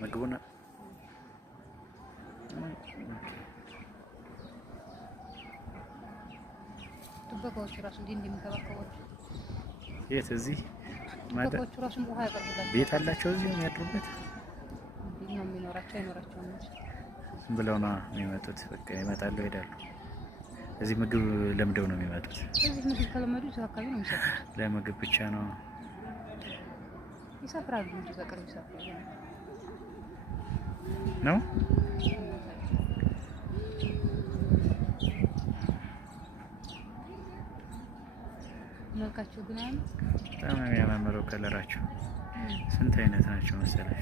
ምግቡን ጥበቃዎቹ ራሱ እንደሚንከባከቧቸው የት እዚህ ጥበቃዎቹ ራሱ ውሃ ያቀርቡላቸው ቤት አላቸው እዚህ የሚያድሩበት ነው የሚኖራቸው አይኖራቸውም ብለው ነው የሚመጡት። በቃ ይመጣሉ ይሄዳሉ። እዚህ ምግብ ለምደው ነው የሚመጡት። እዚህ ምግብ ከለመዱ እዚህ አካባቢ ነው የሚሰሩት። ለምግብ ብቻ ነው ይሰፍራሉ እንጂ በቅርብ ይሰፍራሉ ነው። መልካቸው ግን በጣም ነው የሚያማምረው ከለራቸው። ስንት አይነት ናቸው መሰለሽ?